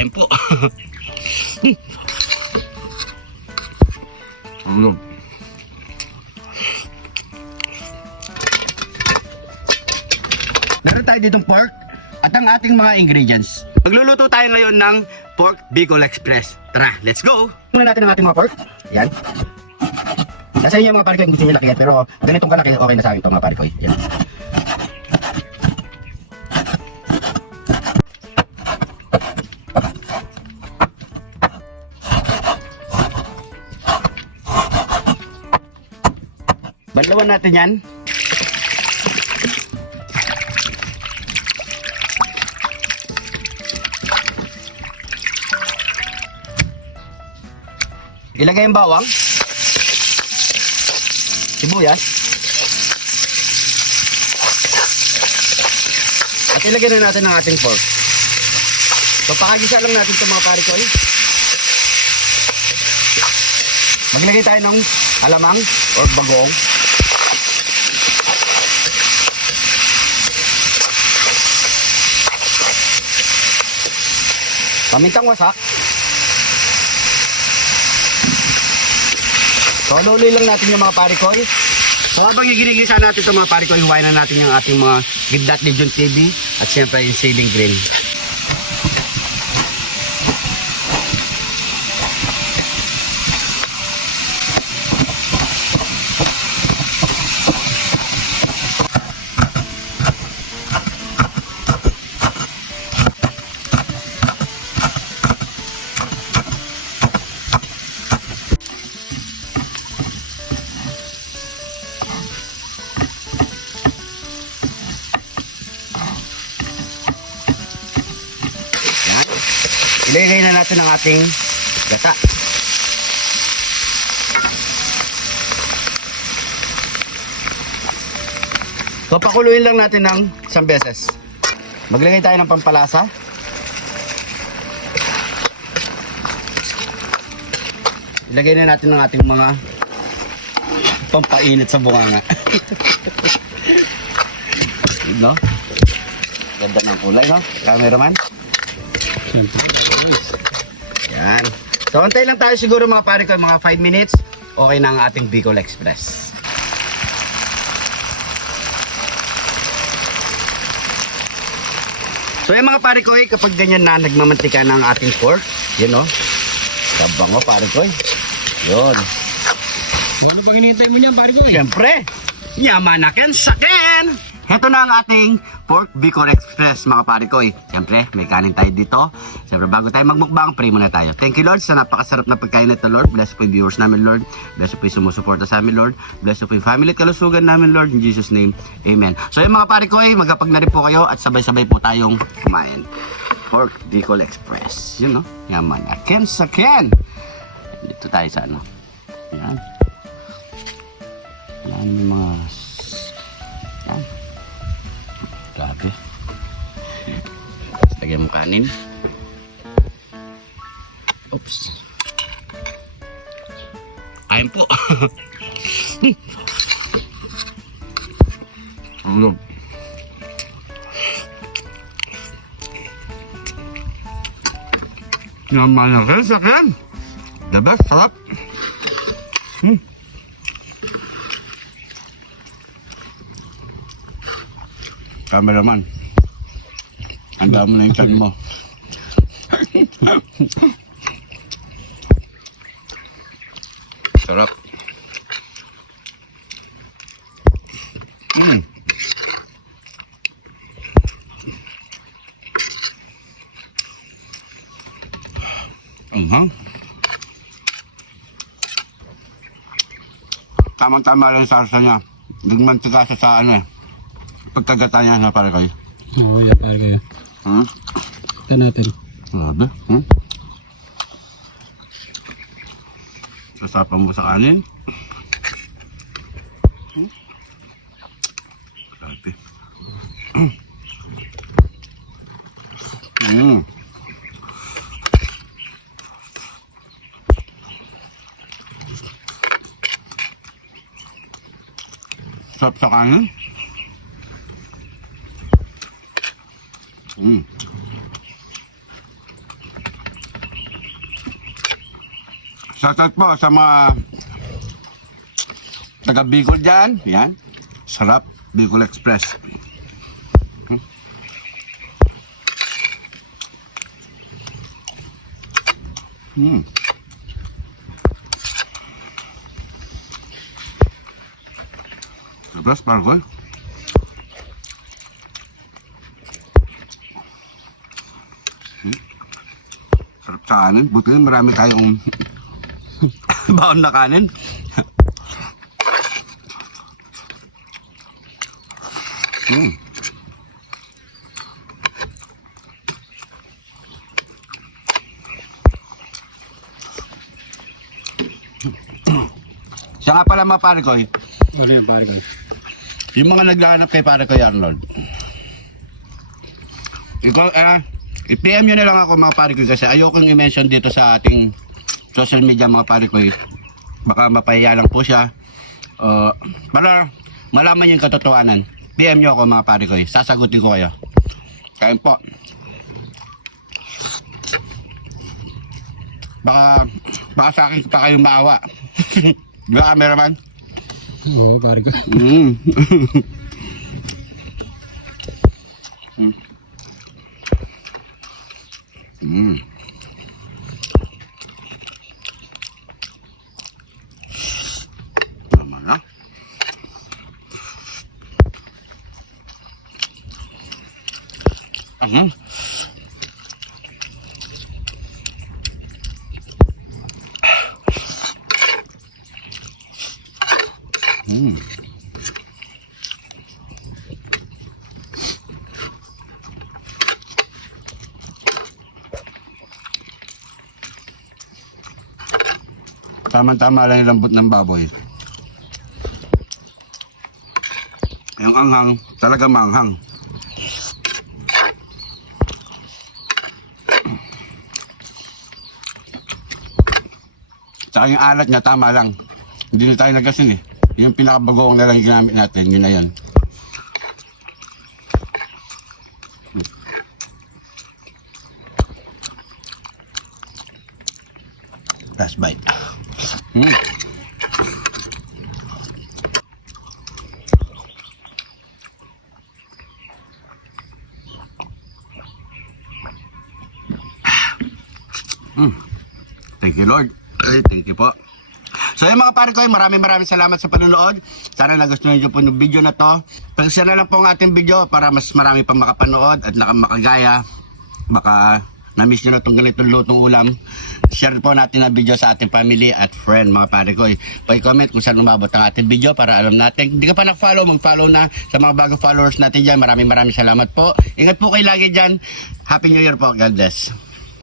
Kain po. Ano? Meron tayo ditong pork at ang ating mga ingredients. Magluluto tayo ngayon ng pork Bicol Express. Tara, let's go! Muna natin ang ating mga pork. Yan. Nasa inyo mga parikoy kung gusto nyo laki, pero ganitong kalaki okay na sa akin ito mga parikoy. Yan. Banlawan natin yan. Ilagay yung bawang, sibuyas, at ilagay na natin ang ating pork. Papakagisa lang natin ito mga parikoy. Maglagay tayo ng alamang or bagong. Pamintang wasak. Sololi lang natin yung mga parikoy. So habang iginigisa natin itong mga parikoy, huwain na natin yung ating mga Kidlat Legion TV at syempre yung Ceiling Grill. Ilagay na natin ang ating gata. So pakuluin lang natin ng isang beses. Maglagay tayo ng pampalasa. Ilagay na natin ang ating mga pampainit sa bunganga. No? Ganda ng kulay, no? Cameraman. Yan. So antay lang tayo siguro mga pare ko, mga 5 minutes. Okay na ang ating Bicol Express. So yung mga pare ko, kapag ganyan na nagmamantika na ang ating pork, yun o. Sabango pare ko. Yun. Ano pag hinihintay mo niyan pare ko? Siyempre, yamanaken saken! Ito na ang ating pork Bicol Express mga parikoy. Siyempre, may kanin tayo dito. Siyempre, bago tayo magmukbang, pray muna tayo. Thank you Lord sa napakasarap na pagkain nito Lord. Bless po yung viewers namin Lord. Bless po yung sumusuporta sa amin Lord. Bless po yung family at kalusugan namin Lord. In Jesus name, Amen. So yung mga parikoy, magkapag na rin po kayo at sabay-sabay po tayong kumain. Pork Bicol Express. Yun no? Yaman. Aken sa ken. Dito tayo sa ano. Yan. Yan yung mga... Yan. Grabe. Lagyan mo kanin. Oops. Kain po. Naman ang sakyan. The best, sarap. Cameraman, handa mo na yung chan mo. Sarap. Tamang-tama lang sa sarsa niya. Nagmantika siya sa ano eh. Pagkagata niya na pare kayo. Oo, yan pare kayo. Ito natin. Grabe. Sasapan mo sa kanin. Grabe. Sarap sa kanin. Shoutout po sa mga taga Bicol dyan. Yan. Sarap. Bicol Express. Tapos, parkoy. Sarap sa kanin. Buti na marami tayong baon na kanin. Siya nga pala mga pare ko, Ano yung pare ko? yung mga naglahanap kay pare ko Arnold. Ikaw, i-PM nyo na lang ako mga pare ko kasi ayokong i-mention dito sa ating social media mga pare ko. Baka mapahiya lang po siya. Para malaman yung katotohanan. PM nyo ako mga pare ko. Sasagutin ko kayo. Kain po. Baka sa akin pa kayong maawa. Di ba cameraman? Oo, pare ko. Tama na. Tama-tama lang yung lambot ng baboy. Yung anghang, talaga manghang. Tsaka yung alat niya, tama lang. Hindi na tayo nagasin eh. Yung pinakabagong na lang yung ginamit natin, yun na yan. Last bite. Thank you Lord. Ay, thank you po. So yung mga pare ko, maraming salamat sa panonood. Sana nagustuhan niyo po ng video na to. Pag-share na lang po ang ating video para mas marami pang makapanood at makagaya. Baka na-miss nyo na itong ganitong lutong ulam. Share po natin ang video sa ating family at friend mga pare ko. Pa-comment kung saan umabot ang ating video para alam natin. Hindi ka pa nag-follow, mag-follow na sa mga bagong followers natin dyan. Maraming salamat po. Ingat po kayo lagi dyan. Happy New Year po. God bless.